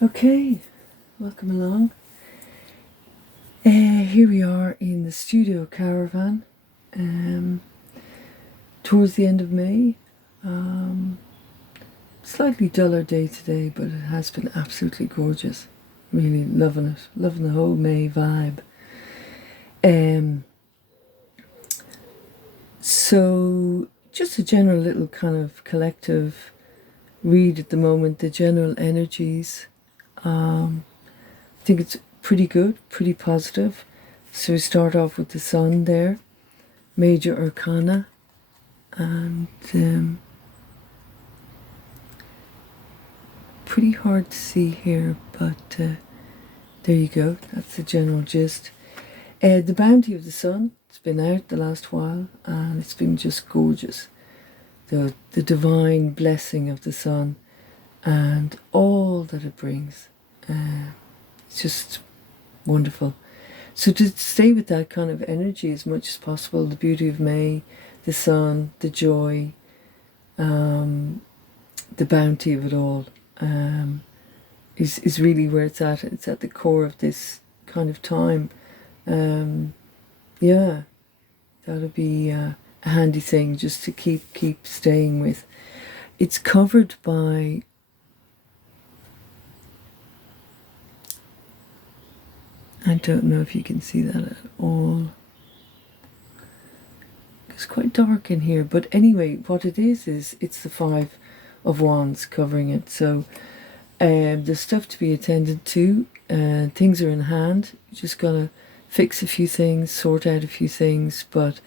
Okay, welcome along. Here we are in the studio caravan, towards the end of May. Slightly duller day today, but it has been absolutely gorgeous. Really loving it, loving the whole May vibe. So just a general little kind of collective read at the moment, the general energies. I think it's pretty good, pretty positive. So we start off with the sun there, major arcana, and pretty hard to see here, but there you go. That's the general gist. The bounty of the sun, it's been out the last while, and it's been just gorgeous. The divine blessing of the sun and all that it brings. It's just wonderful. So to stay with that kind of energy as much as possible, the beauty of May, the sun, the joy, the bounty of it all, is really where it's at. It's at the core of this kind of time. Yeah, that'll be a handy thing just to keep staying with. It's covered by I don't know if you can see that at all. It's quite dark in here, but anyway, what it is it's the Five of Wands covering it. So there's stuff to be attended to. Things are in hand. You just gotta fix a few things, sort out a few things, but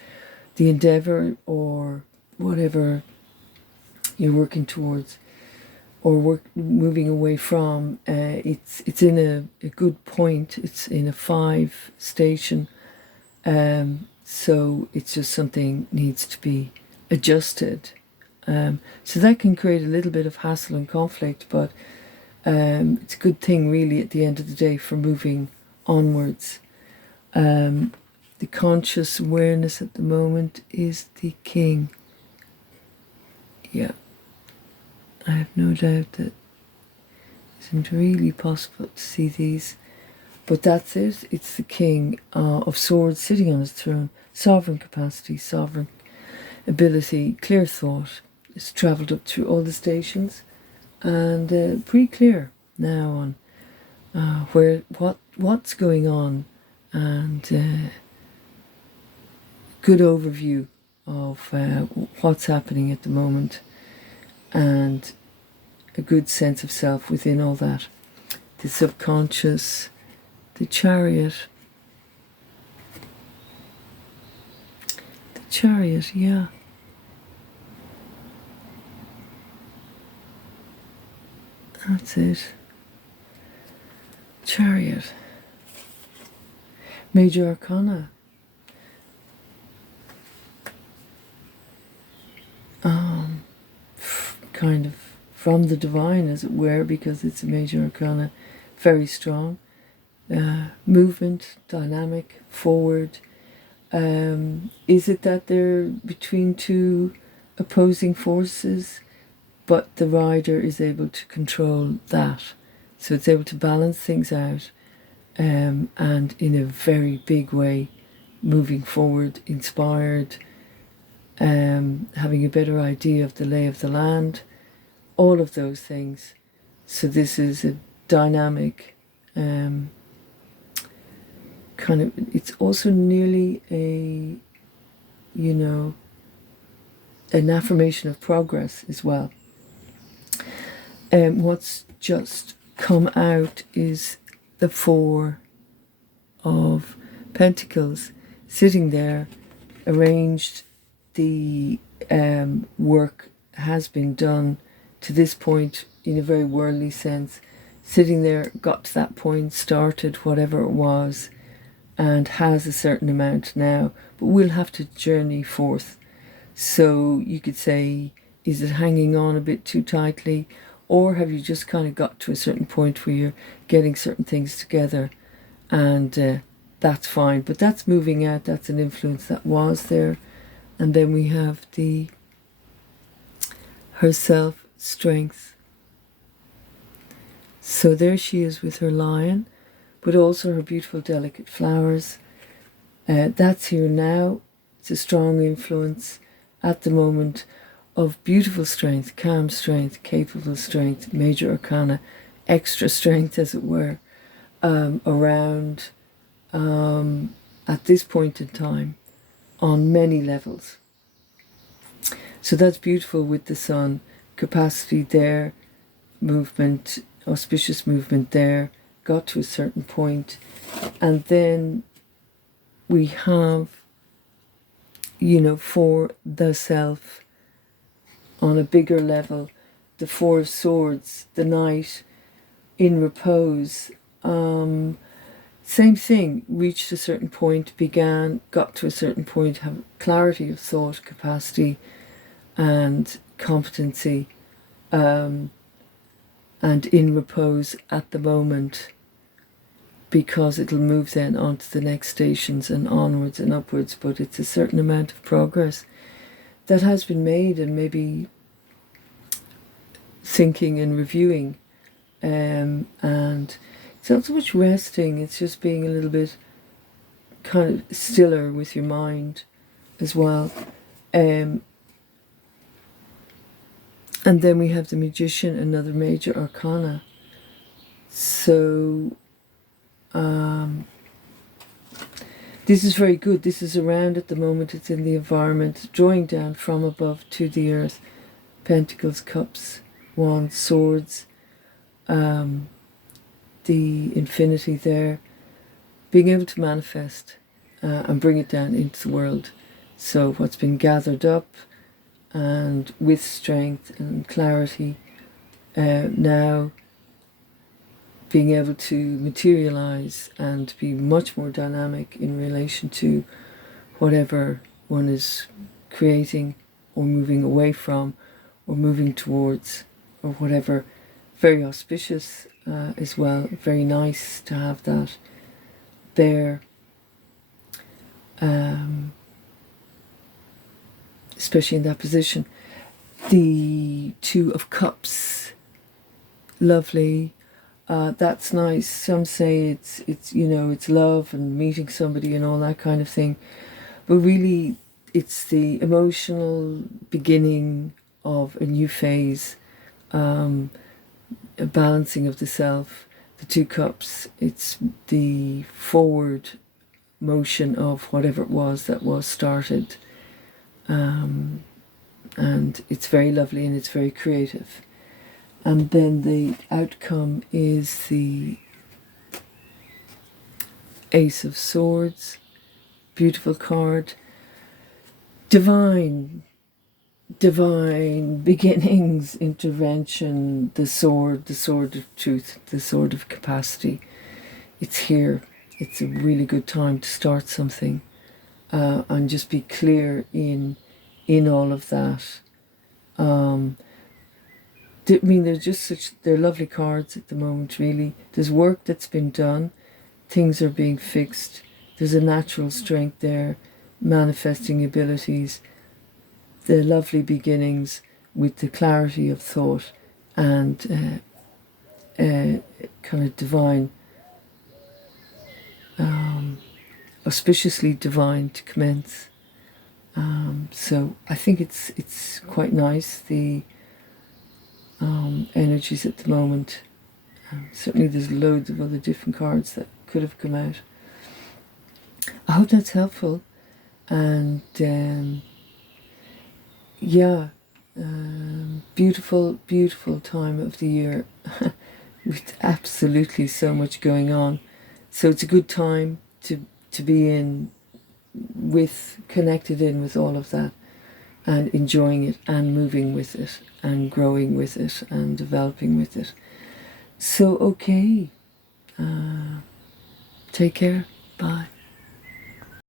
the endeavor or whatever you're working towards or moving away from, it's in a good point. It's in a 5 station, so it's just something needs to be adjusted. So that can create a little bit of hassle and conflict, but it's a good thing really at the end of the day for moving onwards. The conscious awareness at the moment is the king. Yeah, I have no doubt that it isn't really possible to see these, but that's it. It's the king of swords sitting on his throne. Sovereign capacity, sovereign ability, clear thought. It's travelled up through all the stations, and pretty clear now on what's going on, and good overview of what's happening at the moment, and a good sense of self within all that. The subconscious, the chariot. The chariot, yeah. That's it. Chariot. Major Arcana. Kind of from the divine, as it were, because it's a major arcana, very strong. Movement, dynamic, forward. Is it that they're between two opposing forces, but the rider is able to control that? So it's able to balance things out, and in a very big way, moving forward, inspired, having a better idea of the lay of the land, all of those things. So this is a dynamic kind of, it's also nearly an affirmation of progress as well. What's just come out is the Four of Pentacles sitting there, arranged. The work has been done to this point in a very worldly sense. Sitting there, got to that point, started whatever it was, and has a certain amount now, but we'll have to journey forth. So you could say, is it hanging on a bit too tightly, or have you just kind of got to a certain point where you're getting certain things together, and that's fine, but that's moving out. That's an influence that was there. And then we have the herself, strength, So there she is with her lion, but also her beautiful delicate flowers. That's here now. It's a strong influence at the moment of beautiful strength, calm strength, capable strength, major arcana, extra strength as it were, around at this point in time on many levels. So that's beautiful with the sun, capacity there, movement, auspicious movement there, got to a certain point. And then we have, for the self on a bigger level, the Four of Swords, the Knight in repose. Same thing, reached a certain point, got to a certain point, have clarity of thought, capacity and competency, and in repose at the moment, because it'll move then on to the next stations and onwards and upwards. But it's a certain amount of progress that has been made, and maybe thinking and reviewing, and it's not so much resting, it's just being a little bit kind of stiller with your mind as well. And then we have the Magician, another major arcana. So this is very good. This is around at the moment. It's in the environment, drawing down from above to the earth. Pentacles, cups, wands, swords, the infinity there. Being able to manifest and bring it down into the world. So what's been gathered up and with strength and clarity, now being able to materialize and be much more dynamic in relation to whatever one is creating or moving away from or moving towards, or whatever. Very auspicious as well. Very nice to have that there, especially in that position. The Two of Cups, lovely. That's nice. Some say it's love and meeting somebody and all that kind of thing, but really it's the emotional beginning of a new phase, a balancing of the self. The Two Cups, it's the forward motion of whatever it was that was started, and it's very lovely and it's very creative. And then the outcome is the Ace of Swords, beautiful card. Divine beginnings, intervention, the sword of truth, the sword of capacity. It's here. It's a really good time to start something, and just be clear in all of that. They're lovely cards at the moment, really. There's work that's been done. Things are being fixed. There's a natural strength there, manifesting abilities, the lovely beginnings with the clarity of thought and kind of divine, auspiciously divine to commence. So I think it's quite nice, the energies at the moment. Certainly there's loads of other different cards that could have come out. I hope that's helpful. And beautiful time of the year with absolutely so much going on. So it's a good time to be connected in with all of that, and enjoying it and moving with it and growing with it and developing with it. So, okay, take care, bye.